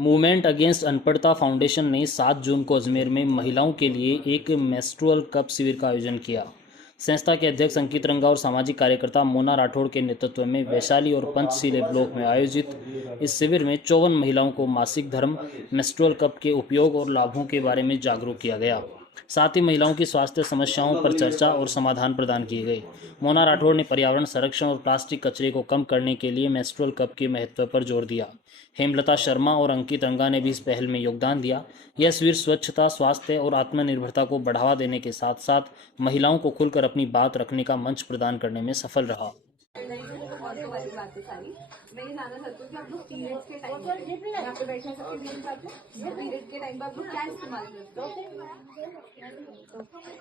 Movement against अनपढ़ता foundation ने 7 जून को अजमेर में महिलाओं के लिए एक मेंस्ट्रुअल कप शिविर का आयोजन किया। संस्था के अध्यक्ष अंकित रंगा और सामाजिक कार्यकर्ता मोना राठौड़ के नेतृत्व में वैशाली और पंचशील ब्लॉक में आयोजित इस शिविर में 54 महिलाओं को मासिक धर्म मेंस्ट्रुअल कप के उपयोग और लाभों के बारे में जागरूक किया गया। साथ ही महिलाओं की स्वास्थ्य समस्याओं पर चर्चा और समाधान प्रदान किए गए। मोना राठौड़ ने पर्यावरण संरक्षण और प्लास्टिक कचरे को कम करने के लिए मेंस्ट्रुअल कप के महत्व पर जोर दिया। हेमलता शर्मा और अंकित रंगा ने भी इस पहल में योगदान दिया। यह शिविर स्वच्छता, स्वास्थ्य और आत्मनिर्भरता को बढ़ावा देने के साथ साथ महिलाओं को खुलकर अपनी बात रखने का मंच प्रदान करने में सफल रहा। वाली बातें सारी मैं ये जानना चाहती हूँ कि आप लोग पीरियड्स के टाइम यहाँ पे बैठे सकते हैं। पीरियड के टाइम पे आप लोग क्या इस्तेमाल करते हो?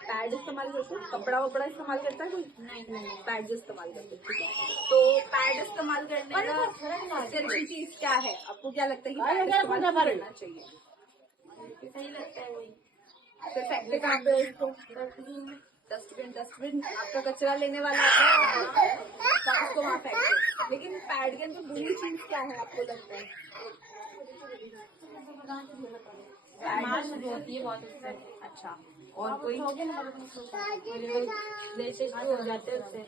पैड इस्तेमाल करते हो? कपड़ा वपड़ा इस्तेमाल करता है कोई? नहीं, पैड जो इस्तेमाल करते हैं। ठीक है, तो पैड इस्तेमाल करने का अच्छी चीज क्या है? आपको क्या लगता है कि पैड इस्तेमाल करना चाहिए? सही लगता है वही। फिर फेंकते कहाँ पे इसको? डस्टबिन आपका कचरा लेने वाला आता है तो उसको वहाँ फेंकते। लेकिन पैड के अंदर बुरी चीज क्या है आपको लगता है? जो होती है बहुत अच्छा। और कोई जैसे हो जाते हैं उससे।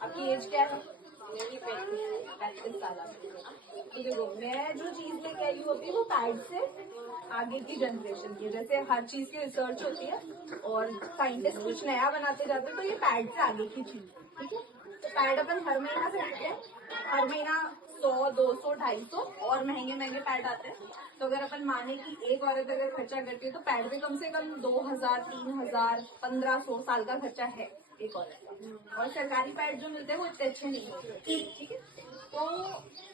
आपकी एज क्या है? मेरी 35 साल। देखो, मैं जो चीज लेके आई होती है वो पैड से आगे की जनरेशन की। जैसे हर चीज की रिसर्च होती है और साइंटिस्ट कुछ नया बनाते जाते हैं, तो ये पैड से आगे की चीज है। ठीक है, तो पैड अपन हर महीना से लेते हैं। हर महीना 100, 200, 250 और महंगे महंगे पैड आते हैं। तो अगर अपन माने कि एक औरत अगर खर्चा करती है तो पैड पे कम से कम 2000, 3000, 1500 साल का खर्चा है एक औरत का। और सरकारी पैड जो मिलते हैं वो इतने अच्छे नहीं होते। ठीक है, तो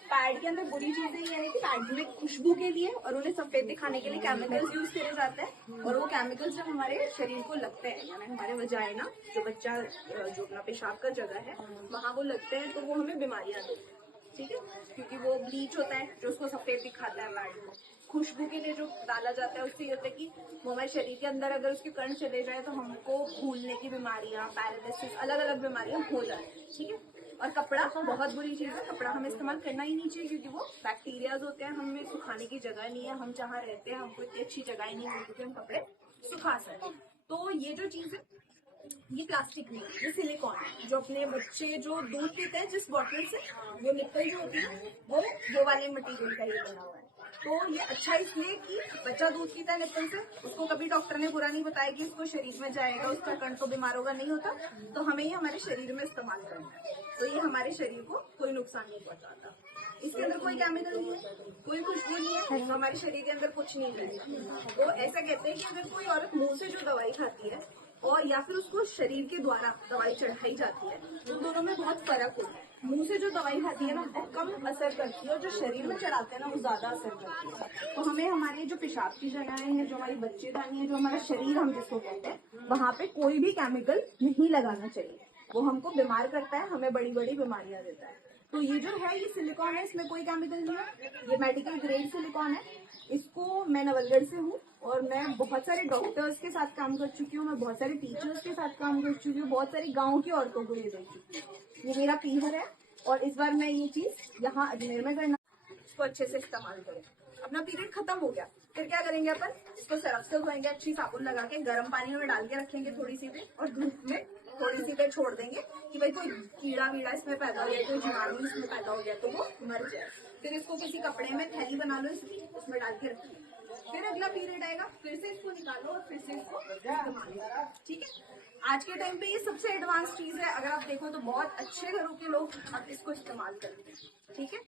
पैड के अंदर बुरी चीजें ये है कि पैड में खुशबू के लिए और उन्हें सफेद दिखाने के लिए केमिकल्स यूज करे जाते हैं। और वो केमिकल्स जब हमारे शरीर को लगते हैं, यानी हमारे वजाइना जो बच्चा जो अपना पेशाब का जगह है वहां वो लगते हैं, तो वो हमें बीमारियां देते हैं। ठीक है, क्योंकि वो ब्लीच होता है जो उसको सफेद दिखाता है पैड को। खुशबू के लिए जो डाला जाता है उससे ये होता है कि वो हमारे शरीर के अंदर अगर उसके कण चले जाए तो हमको भूलने की बीमारियां, पैरालिसिस, अलग अलग बीमारियां हो जाती है। ठीक है, और कपड़ा बहुत बुरी चीज है। कपड़ा हमें इस्तेमाल करना ही नहीं चाहिए क्योंकि वो बैक्टीरियाज होते हैं। हमें सुखाने की जगह नहीं है। हम जहाँ रहते हैं हमको इतनी अच्छी जगह ही नहीं मिलती कि हम कपड़े सुखा सकें। तो ये जो चीज है ये प्लास्टिक नहीं, ये सिलिकॉन है। जो अपने बच्चे जो दूध पीते हैं जिस बॉटल से, वो निप्पल जो होती है वो वाले मटेरियल का ये बना हुआ है। तो ये अच्छा इसलिए कि बच्चा दूध पीता है निप्पल से, उसको कभी डॉक्टर ने बुरा नहीं बताया कि इसको शरीर में जाएगा, उसका कण तो बीमार होगा, नहीं होता। तो हमें ये हमारे शरीर में इस्तेमाल करना है, तो ये हमारे शरीर को कोई नुकसान नहीं पहुंचाता। इसके अंदर कोई केमिकल नहीं है, कोई खुशबू नहीं है, तो हमारे शरीर के अंदर कुछ नहीं जाएगा। तो ऐसा कहते हैं कि अगर कोई औरत मुंह से जो दवाई खाती है और या फिर उसको शरीर के द्वारा दवाई चढ़ाई जाती है, तो दोनों में बहुत फर्क होता है। मुंह से जो दवाई खाती है ना वो कम असर करती है और जो शरीर में चढ़ाते हैं ना वो ज्यादा असर करती है। तो हमें हमारे जो पेशाब की जगह है, जो हमारी बच्चेदानी है, जो हमारा शरीर हम जिसको कहते हैं, वहां पे कोई भी केमिकल नहीं लगाना चाहिए। वो हमको बीमार करता है, हमें बड़ी बड़ी बीमारियां देता है। तो ये जो है ये सिलिकॉन है, इसमें कोई केमिकल नहीं है, ये मेडिकल ग्रेड सिलिकॉन है। इसको मैं नवलगढ़ से हूँ और मैं बहुत सारे डॉक्टर्स के साथ काम कर चुकी हूँ, मैं बहुत सारे टीचर्स के साथ काम कर चुकी हूँ, बहुत सारी गाँव की औरतों को ये दे चुकी हूँ। ये मेरा पीहर है और इस बार मैं ये चीज यहाँ अजमेर में करना, इसको अच्छे से इस्तेमाल करें। अपना पीरियड खत्म हो गया, फिर क्या करेंगे अपन? इसको सरफ से धोएंगे, अच्छी साबुन लगा के गर्म पानी में डाल के रखेंगे थोड़ी सी देर, और धूप में थोड़ी सी देर छोड़ देंगे कि भाई कोई कीड़ा वीड़ा इसमें पैदा हो गया, कोई जीवाणु इसमें पैदा हो गया तो वो मर जाए। फिर इसको किसी कपड़े में थैली बना लो इसकी, उसमें डाल के रखिए। फिर अगला पीरियड आएगा, फिर से इसको निकालो और फिर से इसको इस्तेमाल करो। ठीक है, आज के टाइम पे ये सबसे एडवांस चीज है। अगर आप देखो तो बहुत अच्छे घरों के लोग अब इसको इस्तेमाल करते हैं। ठीक है।